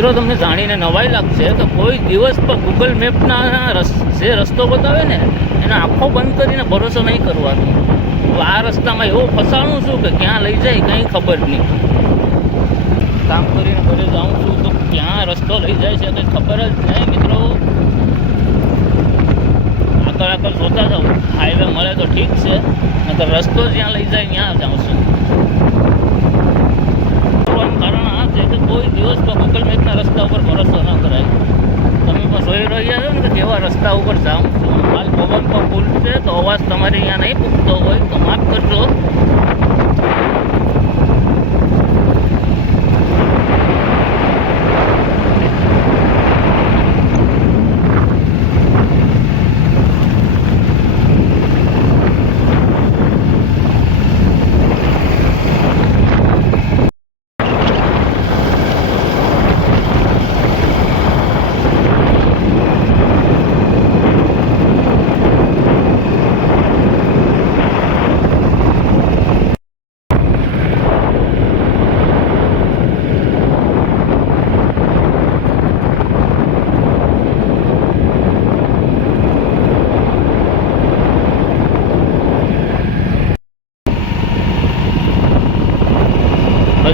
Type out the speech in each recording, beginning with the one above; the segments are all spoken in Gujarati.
મિત્રો તમને જાણીને નવાઈ લાગશે કે કોઈ દિવસ પણ ગૂગલ મેપના જે રસ્તો બતાવે ને, એને આંખો બંધ કરીને ભરોસો નહીં કરવાનો. આ રસ્તામાં એવું ફસાણું છું કે ક્યાં લઈ જાય કંઈ ખબર નહીં. કામ કરીને ઘરે જાઉં છું તો ક્યાં રસ્તો લઈ જાય છે કંઈ ખબર જ નહીં મિત્રો. આગળ આગળ જોતા જાઉં. હાઈવે મળે તો ઠીક છે, નકર રસ્તો જ્યાં લઈ જાય ત્યાં જાઉં છું. કારણ આ છે કે કોઈ દિવસ મેપના રસ્તા ઉપર ભરોસો ન કરાય. તમે પણ જોઈ રહ્યા છો ને કે કેવા રસ્તા ઉપર જાઉં છું. હાલ પવન પણ ફૂલ છે, તો અવાજ તમારે અહીંયા નહીં પૂછતો હોય, તો માફ કરજો.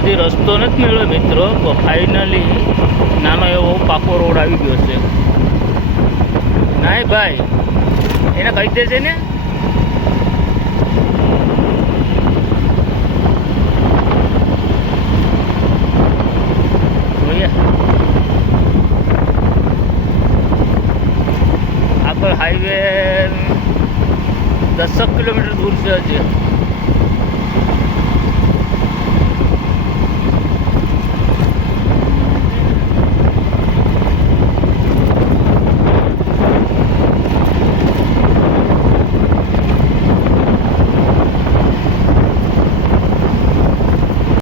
હજી રસ્તો નથી મળ્યો મિત્રો, તો ફાઇનલી નાનો એવો પાકો રોડ આવી ગયો છે. નાય ભાઈ, એને કહી દે છે ને. આપણે હાઈવે દસક કિલોમીટર દૂર છે હજી.